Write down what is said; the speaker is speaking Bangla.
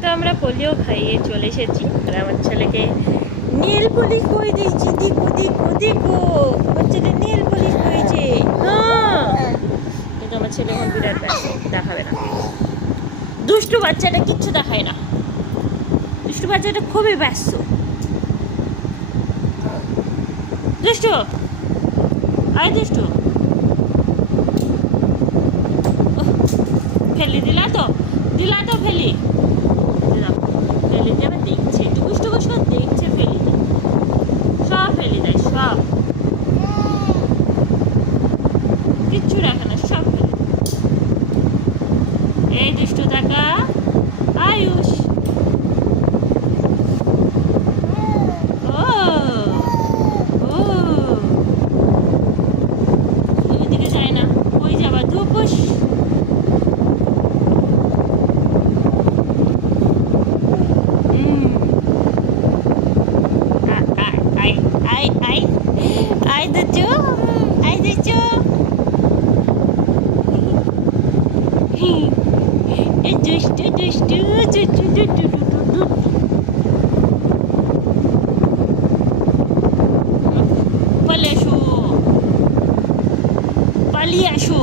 তো আমরা পোলিও খাইয়ে চলে এসেছি আর আমার ছেলেকে নীল পলিশ করে দিয়েছি। দেখো দেখো দেখো আমার ছেলে নীল পলিশ করেছে। হ্যাঁ, কিন্তু আমার ছেলে এখন বিরাট ব্যস্ত, দেখাবে না। দুষ্টু বাচ্চাটা কিচ্ছু দেখায় না, দুষ্টু বাচ্চাটা খুবই ব্যস্ত। দুষ্টু, আয় দুষ্টু। ফেলে দিলা তো ফেলি দিলাম, ফেলে দিয়ে আবার দেখছে, টুকুস টুকুস করে দেখছে, ফেলি দেয় সব, ফেলে দেয় সব, কিচ্ছু রাখে না, সব ফেলে দেয়। এই দুষ্টু টাকা আয়ুষ। ও ও ওইদিকে যায় না, ওই যাবা ধুপুস। Ai do chu, ai do chu. Dustu, dustu, dustu, dustu, dustu. Palasho, paliasho.